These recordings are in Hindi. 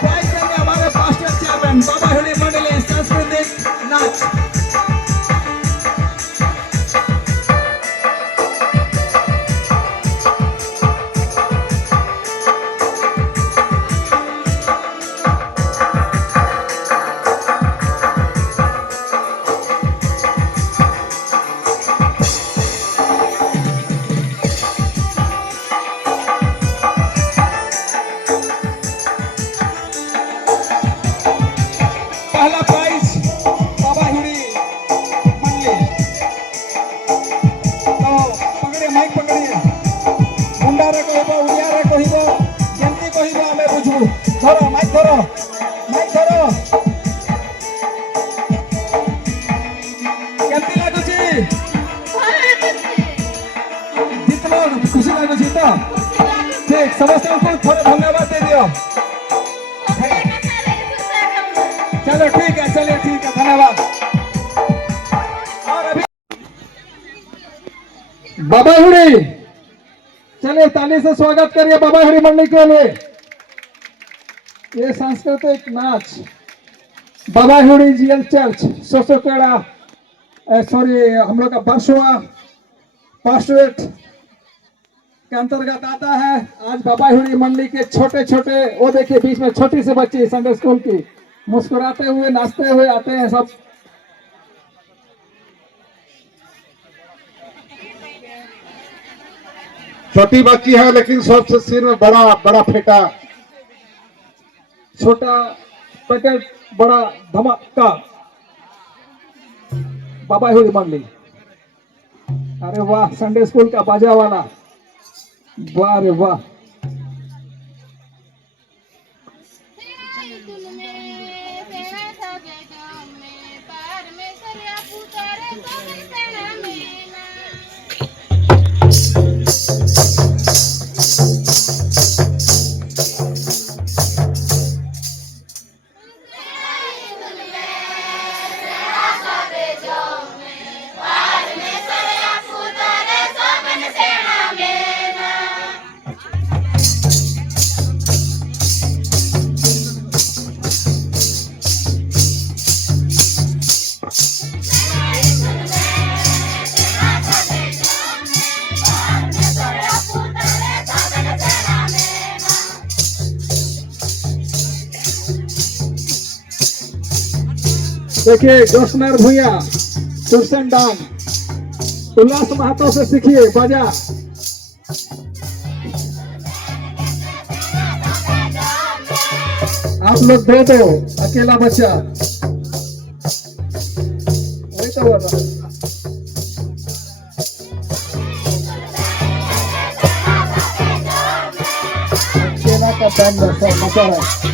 प्राइज देंगे हमारे पास्टर चेयरमैन बाबा हुड़ी मंडली सांस्कृतिक नाच। पहला प्राइज बाबा हुड़ी मंडली। तो पकड़िए माइक पकड़िए मुंडारे कहब उड़ियारे कहब केमती कहब आमे बुझबू। धरो माइक धरो माइक धरो। केमती लागुची जितलो खुशी लागुची तो ठीक समस्त को थोड़ा धन्यवाद दे दियो। चलो ठीक है चलिए ठीक है धन्यवाद। और अभी बाबा हुड़ी चलिए ताली से स्वागत करिए बाबा हुड़ी मंडली के लिए। ये सांस्कृतिक नाच बाबा हुड़ी जीएल चर्च सोसोकेड़ा सॉरी हम लोग का बरसुआ पास्टरेट के अंतर्गत आता है। आज बाबा हुड़ी मंडली के छोटे छोटे वो देखिए बीच में छोटी सी बच्ची संडे स्कूल की मुस्कुराते हुए नाचते हुए आते हैं सब। छोटी बच्ची है लेकिन सबसे सिर में बड़ा बड़ा फेटा। छोटा पैकेट बड़ा धमाका बाबा हुड़ी मंडली। अरे वाह संडे स्कूल का बाजा वाला वाह रे वाह। देखिए जोशनर भूया तुरसन डान उल्लास महतो से सीखिए बाजा। आप लोग दे दो अकेला बच्चा वही तो बोल रहा। अकेला का बैंड मचा रहा है।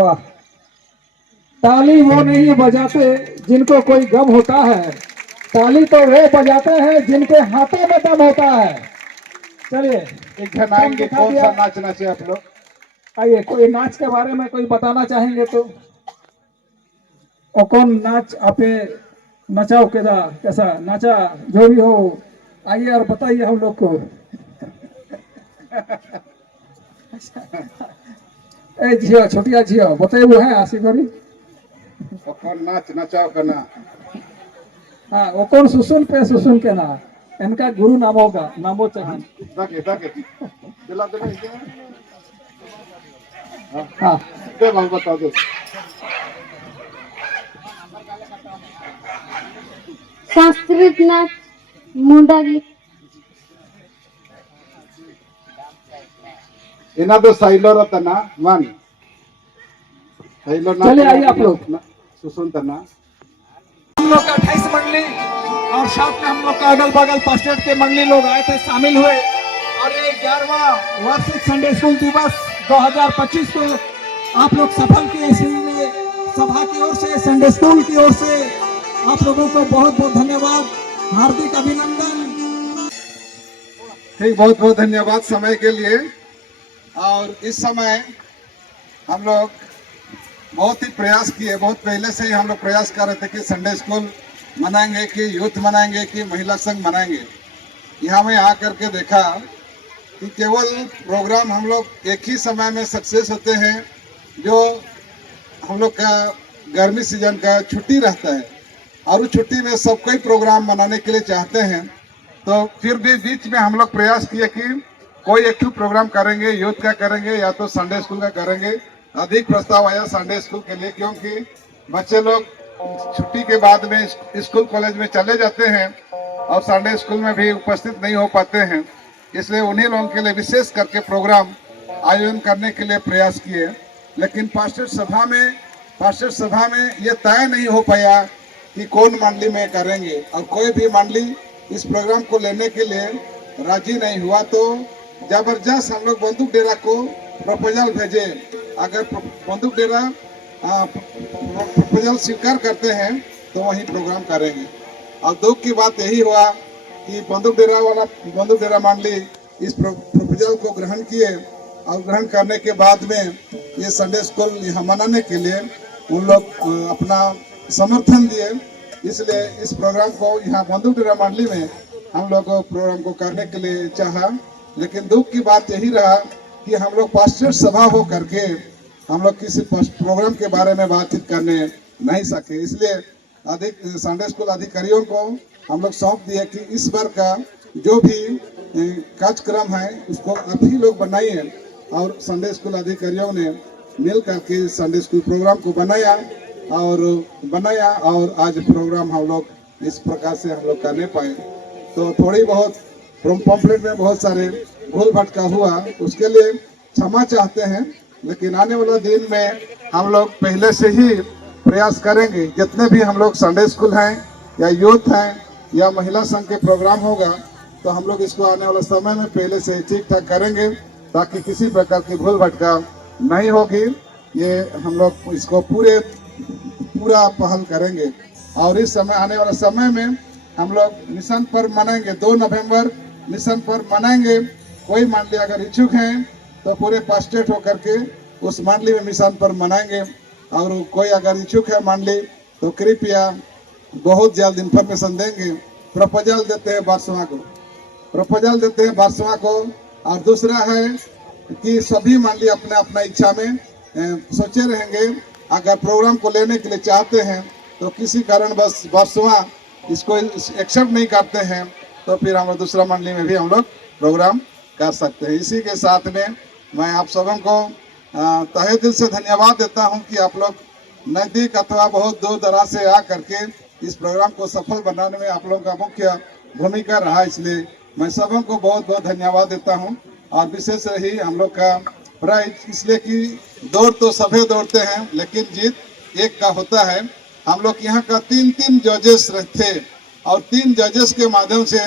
वाह। ताली वो नहीं बजाते जिनको कोई गम होता है, ताली तो वो बजाते हैं जिनके हाथों में दम होता है। चलिए एक जन आएंगे, दिखा कौन दिया। सा नाच नाचे आप लोग? आइए, कोई नाच के बारे में कोई बताना चाहेंगे तो, और कौन नाच आपे नचाओ केदा कैसा नाचा जो भी हो, आइए और बताइए हम लोग को। ए झियो, छोटिया झियो बताइए वो है आशी करी। और कौन नाच नचाओ करना? हाँ, वो कौन सुसुन पे सुसुन के ना, इनका गुरु नाम होगा, नामो चहान। ताके ताके दिला दे नहीं क्या? हाँ, दे भाई बता दो। संस्कृत नाच, मुंडा गीत। इना दो साइलो रतना मान साइलो नाच। चलिए आइए आप लोग। सुसुन तना हम लोग का 28 मंडली और साथ में हम लोग का अगल बगल पास्टेट के मंडली लोग आए थे, शामिल हुए, और ये 11वां वार्षिक संडे स्कूल दिवस 2025 को आप लोग सफल किए। इसलिए सभा की ओर से, संडे स्कूल की ओर से आप लोगों को बहुत बहुत धन्यवाद, हार्दिक अभिनंदन। ठीक, बहुत बहुत धन्यवाद समय के लिए। और इस समय हम लोग बहुत ही प्रयास किए, बहुत पहले से ही हम लोग प्रयास कर रहे थे कि संडे स्कूल मनाएंगे, कि यूथ मनाएंगे, कि महिला संघ मनाएंगे। यहाँ में आकर के देखा कि केवल प्रोग्राम हम लोग एक ही समय में सक्सेस होते हैं, जो हम लोग का गर्मी सीजन का छुट्टी रहता है, और उस छुट्टी में सब कोई प्रोग्राम मनाने के लिए चाहते हैं। तो फिर भी बीच में हम लोग प्रयास किए कि कोई एक प्रोग्राम करेंगे, यूथ का करेंगे या तो संडे स्कूल का करेंगे। अधिक प्रस्ताव आया संडे स्कूल के लिए, क्योंकि बच्चे लोग छुट्टी के बाद में स्कूल कॉलेज में चले जाते हैं और संडे स्कूल में भी उपस्थित नहीं हो पाते हैं। इसलिए उन्हीं लोगों के लिए विशेष करके प्रोग्राम आयोजन करने के लिए प्रयास किए। लेकिन पास्टर सभा में ये तय नहीं हो पाया कि कौन मंडली में करेंगे, और कोई भी मंडली इस प्रोग्राम को लेने के लिए राजी नहीं हुआ। तो जबरदस्त हम लोग बंदूक डेरा को प्रपोजल भेजे, अगर बंदूक डेरा प्रपोजल स्वीकार करते हैं तो वही प्रोग्राम करेंगे। और दुख की बात यही हुआ कि बंदूक डेरा मंडली इस प्रपोजल को ग्रहण किए, और ग्रहण करने के बाद में ये संडे स्कूल यहाँ मनाने के लिए उन लोग अपना समर्थन दिए। इसलिए इस प्रोग्राम को यहाँ बंदूक डेरा मंडली में हम लोग प्रोग्राम को करने के लिए चाहा। लेकिन दुख की बात यही रहा कि हम लोग पास्टर सभा हो करके हम लोग किसी प्रोग्राम के बारे में बातचीत करने नहीं सके। इसलिए अधिक संडे स्कूल अधिकारियों को हम लोग सौंप दिए कि इस बार का जो भी कार्यक्रम है उसको आप ही लोग बनाइए। और संडे स्कूल अधिकारियों ने मिल करके संडे स्कूल प्रोग्राम को बनाया, और आज प्रोग्राम हम लोग इस प्रकार से हम लोग कर नहीं पाए। तो थोड़ी बहुत पम्पलेट में बहुत सारे भूल भटका हुआ, उसके लिए क्षमा चाहते हैं। लेकिन आने वाला दिन में हम लोग पहले से ही प्रयास करेंगे, जितने भी हम लोग संडे स्कूल हैं या यूथ हैं या महिला संघ के प्रोग्राम होगा, तो हम लोग इसको आने वाला समय में पहले से ठीक ठाक करेंगे, ताकि किसी प्रकार की भूल भटका नहीं होगी। ये हम लोग इसको पूरा पहल करेंगे। और इस समय आने वाला समय में हम लोग मिशन पर्व मनाएंगे, 2 नवंबर मिशन पर्व मनाएंगे। कोई मंडली अगर इच्छुक हैं तो पूरे पास्टेट होकर के उस मंडली में मिशन पर्व मनाएंगे। और कोई अगर इच्छुक है मंडली तो कृपया बहुत जल्द इन्फॉर्मेशन देंगे। प्रपोजल देते हैं बारसवा को। और दूसरा है कि सभी मंडली अपने अपना इच्छा में सोचे रहेंगे। अगर प्रोग्राम को लेने के लिए चाहते हैं तो किसी कारण बस बारसवा इसको एक्सेप्ट नहीं करते हैं, तो फिर हम लोग दूसरा मंडली में भी हम लोग प्रोग्राम कर सकते हैं। इसी के साथ में मैं आप सबों को तहे दिल से धन्यवाद देता हूं कि आप लोग नज़दीक अथवा बहुत दूर दराज से आ करके इस प्रोग्राम को सफल बनाने में आप लोगों का मुख्य भूमिका रहा। इसलिए मैं सबों को बहुत बहुत धन्यवाद देता हूं। और विशेष ही हम लोग का प्राइज, इसलिए कि दौड़ तो सभी दौड़ते हैं लेकिन जीत एक का होता है। हम लोग यहाँ का 3 जजेस थे, और 3 जजेस के माध्यम से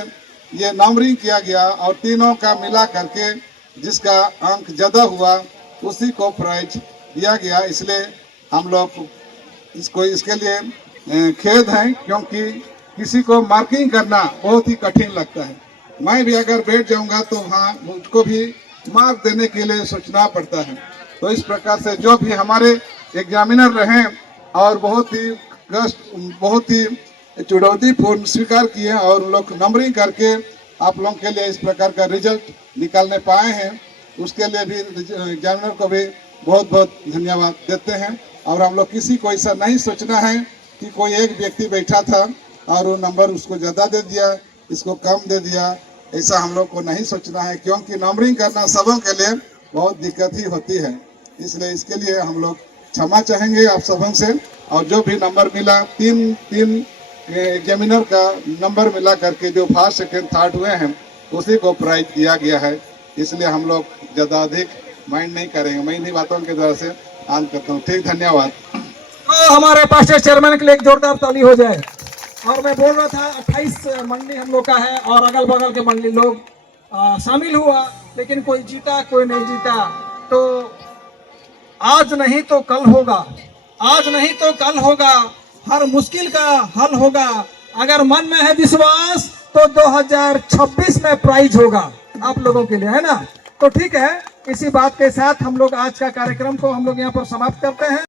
ये नंबरिंग किया गया, और तीनों का मिला करके जिसका अंक ज़्यादा हुआ उसी को प्राइज दिया गया, इसलिए हम लोग इसके लिए खेद है, क्योंकि किसी को मार्किंग करना बहुत ही कठिन लगता है। मैं भी अगर बैठ जाऊंगा तो वहाँ मुझको भी मार्क देने के लिए सोचना पड़ता है। तो इस प्रकार से जो भी हमारे एग्जामिनर रहे और बहुत ही चुनौतीपूर्ण स्वीकार किए और उन लोग नंबरिंग करके आप लोगों के लिए इस प्रकार का रिजल्ट निकालने पाए हैं, उसके लिए भी एग्जामिनर को भी बहुत बहुत धन्यवाद देते हैं। और हम लोग किसी को ऐसा नहीं सोचना है कि कोई एक व्यक्ति बैठा था और वो नंबर उसको ज़्यादा दे दिया, इसको कम दे दिया, ऐसा हम लोग को नहीं सोचना है, क्योंकि नंबरिंग करना सबों के लिए बहुत दिक्कत ही होती है। इसलिए इसके लिए हम लोग क्षमा चाहेंगे आप सबों से। और जो भी नंबर मिला, तीन एग्जामिनर का नंबर मिला करके जो फर्स्ट सेकेंड थर्ड हुए हैं उसी को प्राइज दिया गया है। इसलिए हम लोग ज़्यादा अधिक माइंड नहीं करेंगे। मैं इन्हीं बातों के द्वारा से आन करता हूँ। ठीक, धन्यवाद। तो हमारे पास चेयरमैन के लिए एक जोरदार ताली हो जाए। और मैं बोल रहा था 28 मंडली हम लोग का है और अगल बगल के मंडली लोग शामिल हुआ, लेकिन कोई जीता कोई नहीं जीता। तो आज नहीं तो कल होगा, आज नहीं तो कल होगा, हर मुश्किल का हल होगा। अगर मन में है विश्वास तो 2026 में प्राइज होगा आप लोगों के लिए, है ना। तो ठीक है, इसी बात के साथ हम लोग आज का कार्यक्रम को हम लोग यहाँ पर समाप्त करते हैं।